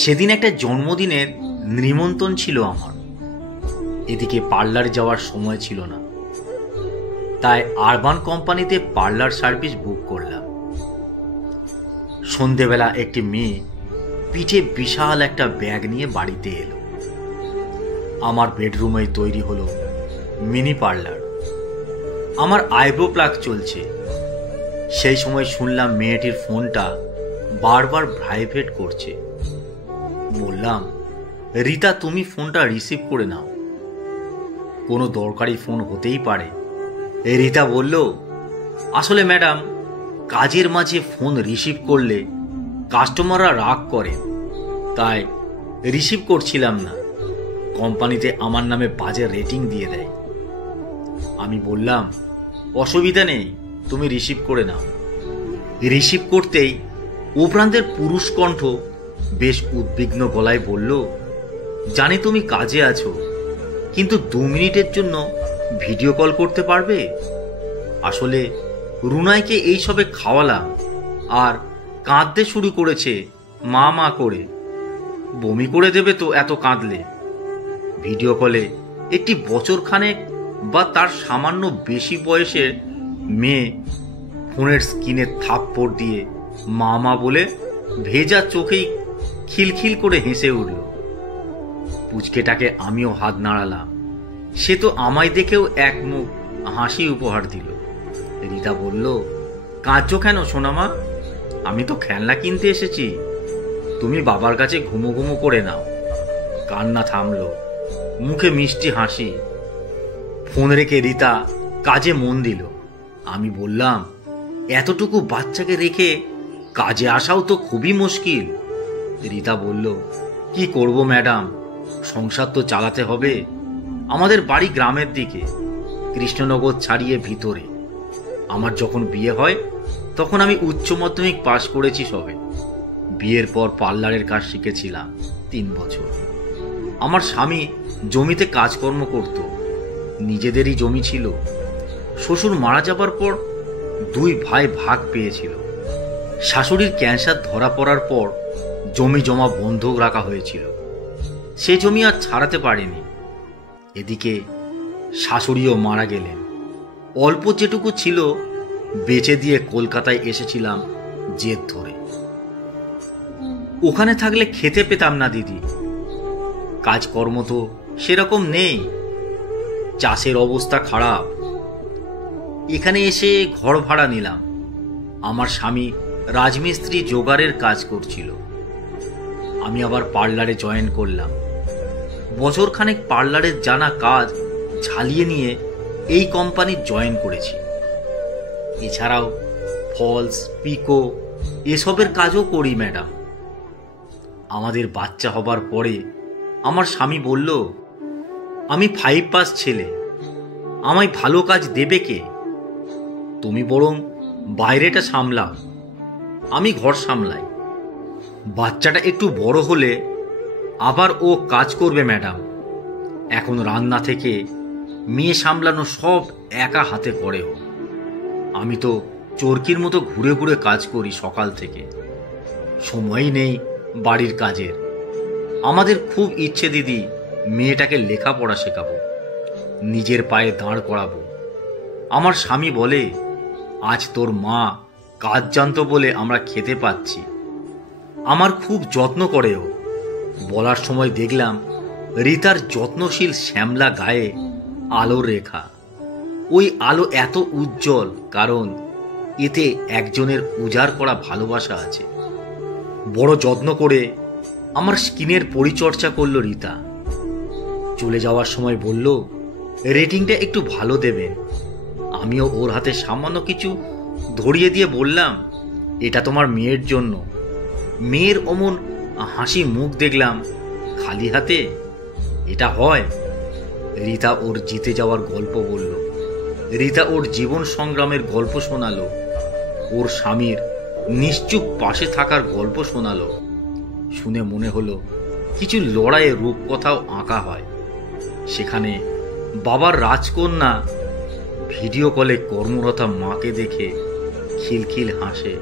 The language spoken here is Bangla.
সেদিন একটা জন্মদিনের নিমন্ত্রণ ছিল আমার। এদিকে পার্লার যাওয়ার সময় ছিল না, তাই আরবান কোম্পানিতে পার্লার সার্ভিস বুক করলাম। সন্ধেবেলা একটি মেয়ে পিঠে বিশাল একটা ব্যাগ নিয়ে বাড়িতে এলো। আমার বেডরুমে তৈরি হলো মিনি পার্লার। আমার আইব্রো প্লাক চলছে। সেই সময় শুনলাম মেয়েটির ফোনটা বারবার ভাইব্রেট করছে। বললাম, রিতা, তুমি ফোনটা রিসিভ করে নাও, কোনো দরকারি ফোন হতেই পারে। রিতা বলল, আসলে ম্যাডাম, কাজের মাঝে ফোন রিসিভ করলে কাস্টমাররা রাগ করে, তাই রিসিভ করছিলাম না। কোম্পানিতে আমার নামে বাজে রেটিং দিয়ে দেয়। আমি বললাম, অসুবিধা নেই, তুমি রিসিভ করে নাও। রিসিভ করতেই উপরান্তের পুরুষ কণ্ঠ বেশ উদ্বিগ্ন গলায় বলল, জানি তুমি কাজে আছো, কিন্তু 2 মিনিটের জন্য ভিডিও কল করতে পারবে? আসলে রুনাইকে এইসবে খাওয়ালাম আর কাঁদতে শুরু করেছে মা মা করে। বমি করে দেবে তো এত কাঁদলে। ভিডিও কলে একটি বছরখানেক বা তার সামান্য বেশি বয়সের মেয়ে ফোনের স্ক্রিনে থাপ্পড় দিয়ে মা মা বলে ভেজা চোখেই খিলখিল করে হেসে উঠল। পুচকেটাকে আমিও হাত নাড়ালাম। সে তো আমায় দেখেও এক মুখ হাসি উপহার দিল। রিতা বলল, কাঁদছো কেন সোনামা? আমি তো খেলনা কিনতে এসেছি, তুমি বাবার কাছে ঘুমো ঘুমো করে নাও। কান্না থামলো, মুখে মিষ্টি হাসি। ফোন রেখে রিতা কাজে মন দিল। আমি বললাম, এতটুকু বাচ্চাকে রেখে কাজে আসাও তো খুবই মুশকিল। রিতা বলল, কি করব ম্যাডাম, সংসার তো চালাতে হবে। আমাদের বাড়ি গ্রামের দিকে, কৃষ্ণনগর ছাড়িয়ে ভিতরে। আমার যখন বিয়ে হয় তখন আমি উচ্চ মাধ্যমিক পাশ করেছি সবে। বিয়ের পর পার্লারের কাজ শিখেছিলাম 3 বছর। আমার স্বামী জমিতে কাজকর্ম করত, নিজেদেরই জমি ছিল। শ্বশুর মারা যাবার পর 2 ভাই ভাগ পেয়েছিল। শাশুড়ির ক্যান্সার ধরা পড়ার পর জমি জমা বন্ধক রাখা হয়েছিল, সে জমি আর ছাড়াতে পারেনি। এদিকে শাশুড়িও মারা গেলেন। অল্প যেটুকু ছিল বেচে দিয়ে কলকাতায় এসেছিলাম জেদ ধরে। ওখানে থাকলে খেতে পেতাম না দিদি, কাজকর্ম তো সেরকম নেই, চাষের অবস্থা খারাপ। এখানে এসে ঘর ভাড়া নিলাম। আমার স্বামী রাজমিস্ত্রি জোগাড়ের কাজ করছিল। আমি আবার পার্লারে জয়েন করলাম। বছরখানেক পার্লারের জানা কাজ ঝালিয়ে নিয়ে এই কোম্পানি জয়েন করেছি। এছাড়াও ফলস, পিকো এসবের কাজও করি ম্যাডাম। আমাদের বাচ্চা হবার পরে আমার স্বামী বলল, আমি 5 পাস ছেলে, আমায় ভালো কাজ দেবে কে? তুমি বরং বাইরেটা সামলাও, আমি ঘর সামলাই। বাচ্চাটা একটু বড় হলে আবার ও কাজ করবে ম্যাডাম। এখন রান্না থেকে মেয়ে সামলানো সব একা হাতে করে ও। আমি তো চরকির মতো ঘুরে ঘুরে কাজ করি সকাল থেকে, সময়ই নেই বাড়ির কাজের। আমাদের খুব ইচ্ছে দিদি, মেয়েটাকে লেখাপড়া শেখাবো, নিজের পায়ে দাঁড় করাবো। আমার স্বামী বলে, আজ তোর মা কাজ জানতো বলে আমরা খেতে পাচ্ছি। আমার খুব যত্ন করে ও। বলার সময় দেখলাম রিতার যত্নশীল শ্যামলা গায়ে আলোর রেখা। ওই আলো এত উজ্জ্বল কারণ এতে একজনের উজাড় করা ভালোবাসা আছে। বড় যত্ন করে আমার স্কিনের পরিচর্যা করলো রিতা। চলে যাওয়ার সময় বলল, রেটিংটা একটু ভালো দেবেন। আমিও ওর হাতে সামান্য কিছু ধরিয়ে দিয়ে বললাম, এটা তোমার মেয়ের জন্য। মেয়ের অমন হাসি মুখ দেখলাম। খালি হাতে এটা হয়? রিতা ওর জিতে যাওয়ার গল্প বলল। রিতা ওর জীবন সংগ্রামের গল্প শোনালো। ওর স্বামীর নিশ্চুপ পাশে থাকার গল্প শোনালো। শুনে মনে হলো কিছু লড়াইয়ের রূপকথাও আঁকা হয়। সেখানে বাবার রাজকন্যা ভিডিও কলে কর্মরতা মাকে দেখে খিলখিল হাসে।